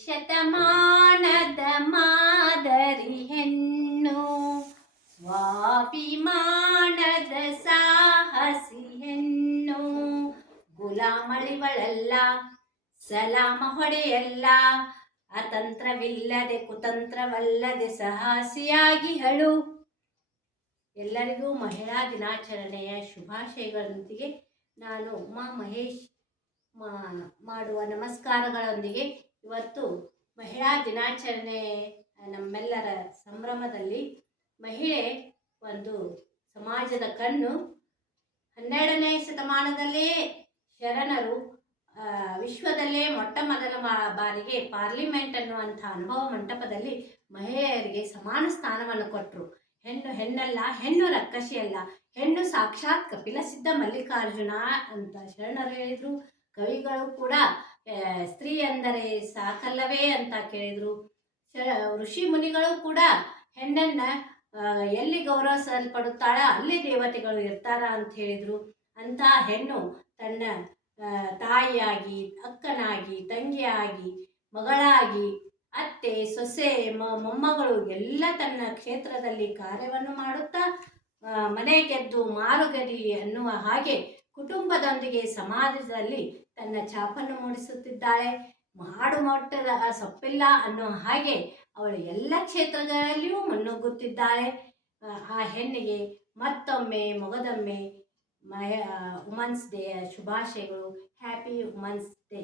ಶತಮಾನದ ಮಾದರಿ ಹೆಣ್ಣು, ಸ್ವಾಭಿಮಾನದ ಸಾಹಸಿ ಹೆಣ್ಣು. ಗುಲಾಮಳಿವಳಲ್ಲ, ಸಲಾಮ ಹೊಡೆಯಲ್ಲ, ಅತಂತ್ರವಿಲ್ಲದೆ ಕುತಂತ್ರವಲ್ಲದೆ ಸಾಹಸಿಯಾಗಿಹಳು. ಎಲ್ಲರಿಗೂ ಮಹಿಳಾ ದಿನಾಚರಣೆಯ ಶುಭಾಶಯಗಳೊಂದಿಗೆ ನಾನು ಉಮಾ ಮಹೇಶ್ ಮಾಡುವ ನಮಸ್ಕಾರಗಳೊಂದಿಗೆ ಇವತ್ತು ಮಹಿಳಾ ದಿನಾಚರಣೆ ನಮ್ಮೆಲ್ಲರ ಸಂಭ್ರಮದಲ್ಲಿ ಮಹಿಳೆ ಒಂದು ಸಮಾಜದ ಕಣ್ಣು. 12ನೇ ಶತಮಾನದಲ್ಲೇ ಶರಣರು ವಿಶ್ವದಲ್ಲೇ ಮೊಟ್ಟ ಮೊದಲ ಬಾರಿಗೆ ಪಾರ್ಲಿಮೆಂಟ್ ಅನ್ನುವಂಥ ಅನುಭವ ಮಂಟಪದಲ್ಲಿ ಮಹಿಳೆಯರಿಗೆ ಸಮಾನ ಸ್ಥಾನವನ್ನು ಕೊಟ್ಟರು. ಹೆಣ್ಣು ಹೆಣ್ಣಲ್ಲ, ಹೆಣ್ಣು ರಕ್ಕಸಿಯಲ್ಲ, ಹೆಣ್ಣು ಸಾಕ್ಷಾತ್ ಕಪಿಲ ಸಿದ್ಧ ಮಲ್ಲಿಕಾರ್ಜುನ ಅಂತ ಶರಣರು ಹೇಳಿದರು. ಕವಿಗಳು ಕೂಡ ಸ್ತ್ರೀ ಅಂದರೆ ಸಾಕಲ್ಲವೇ ಅಂತ ಕೇಳಿದರು. ಋಷಿ ಮುನಿಗಳು ಕೂಡ ಹೆಣ್ಣನ್ನು ಎಲ್ಲಿ ಗೌರವಿಸಲ್ಪಡುತ್ತಾಳ ಅಲ್ಲಿ ದೇವತೆಗಳು ಇರ್ತಾರ ಅಂತ ಹೇಳಿದರು. ಅಂತ ಹೆಣ್ಣು ತನ್ನ ತಾಯಿಯಾಗಿ, ಅಕ್ಕನಾಗಿ, ತಂಗಿಯಾಗಿ, ಮಗಳಾಗಿ, ಅತ್ತೆ, ಸೊಸೆ, ಮೊಮ್ಮಗಳು ಎಲ್ಲ ತನ್ನ ಕ್ಷೇತ್ರದಲ್ಲಿ ಕಾರ್ಯವನ್ನು ಮಾಡುತ್ತಾ ಮನೆ ಗೆದ್ದು ಮಾರುಗದಿ ಅನ್ನುವ ಹಾಗೆ ಕುಟುಂಬದೊಂದಿಗೆ ಸಮಾಜದಲ್ಲಿ ತನ್ನ ಛಾಪನ್ನು ಮೂಡಿಸುತ್ತಿದ್ದಾಳೆ. ಮಾಡು ಮೊಟ್ಟದ ಸೊಪ್ಪಿಲ್ಲ ಅನ್ನೋ ಹಾಗೆ ಅವಳು ಎಲ್ಲ ಕ್ಷೇತ್ರಗಳಲ್ಲಿಯೂ ಮುನ್ನುಗ್ಗುತ್ತಿದ್ದಾಳೆ. ಆ ಹೆಣ್ಣಿಗೆ ಮತ್ತೊಮ್ಮೆ ಮೊಗದೊಮ್ಮೆ ವುಮನ್ಸ್ ಡೇ ಶುಭಾಶಯಗಳು. Happy women's day.